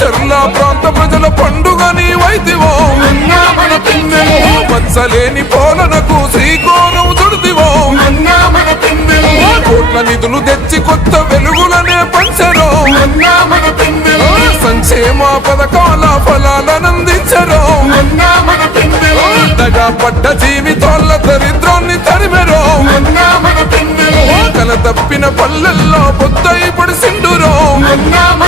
చర్ల ప్రాంత ప్రజల పండుగని వైదివో మన పోలనకు శ్రీకోణం చుడిదివో కోట్ల నిధులు తెచ్చి కొత్త వెలుగులనే పంచరు సంక్షేమ పథకాల ఫలాలనందించరో మన పిన్నెలో పడ్డ జీవితాల దరిద్రాన్ని తరిమెరు కల తప్పిన పల్లెల్లో పొద్దయి పడిసిండురో మన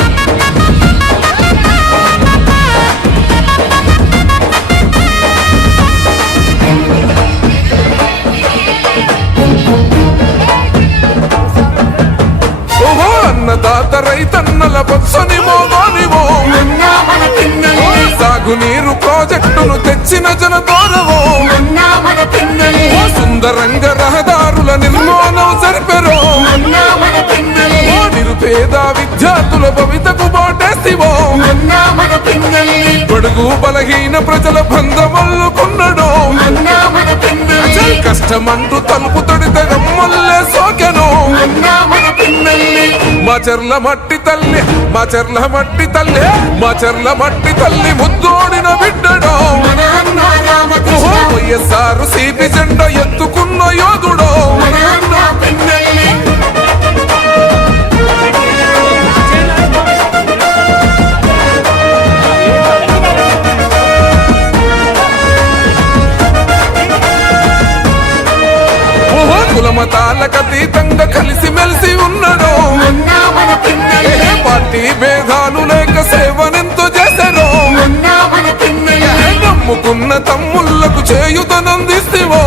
నిలిచిన జన గౌరవం సుందరంగ రహదారుల నిర్మాణం జరిపెరో నిరుపేద విద్యార్థుల భవితకు బాటేసివో బడుగు బలహీన ప్రజల బంధమల్లుకున్నడు కష్టమంటూ తలుపు తొడిత సోకెను మా చెర్ల మట్టి తల్లి మా మట్టి తల్లి మా మట్టి తల్లి ముద్దోడిన బిడ్డడో వైఎస్ఆర్ సిపి జెండా ఎత్తుకున్న యోధుడో చేయుతనందిస్తివో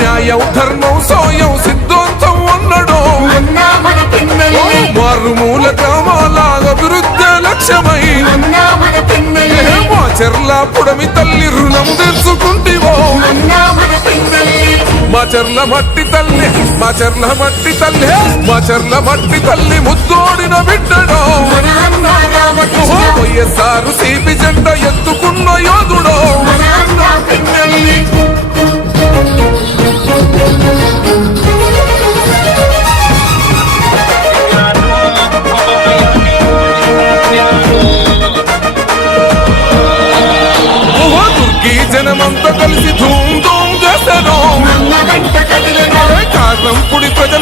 న్యాయం ధర్మం సోయం సిద్ధాంతం అన్నడో మారుమూల గ్రామాల అభివృద్ధి లక్ష్యమై మా పుడమి తల్లి రుణం తెలుసుకుంటివో మా చెర్ల మట్టి తల్లి మా చెర్ల మట్టి తల్లి మా చెర్ల మట్టి తల్లి ముద్దోడిన బిడ్డడో వైఎస్ఆర్ సిపి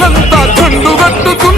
ప్రజలంతా చుండు కట్టుకున్న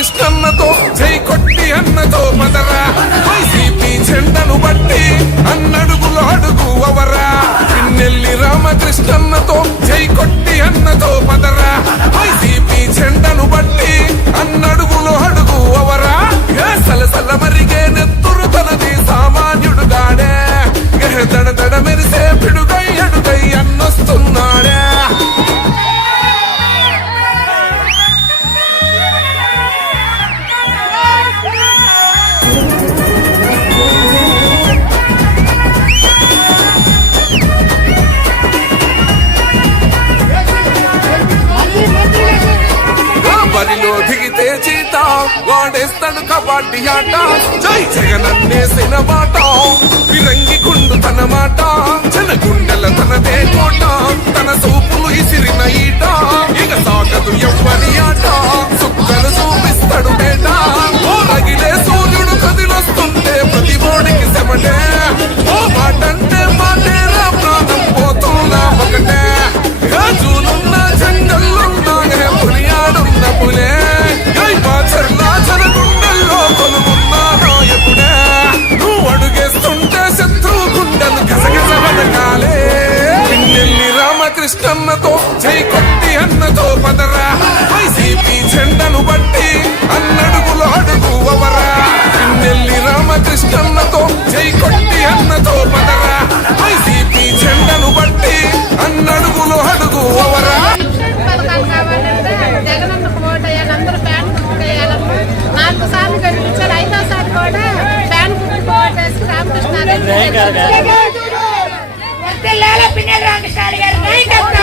కృష్ణన్నతో జై కొట్టి అన్నతో మదరా చీట వాడేస్తాడు కబాడ్డీ ఆట జై జగనన్నేసిన మాట విరంగి కుండు తన మాట జన గుండెల తనదే కోట తన సూపులు ఇసిరిన ఈట ఇక సాగదు ఎవ్వరి ఆట సుక్కలు చూపిస్త నాలుగు సార్లు కనిపించారు ఐదో సార్లు కూడా ఫ్యాన్ కుట్టుకోవడానికి రామకృష్ణ గారు రామకృష్ణ గారు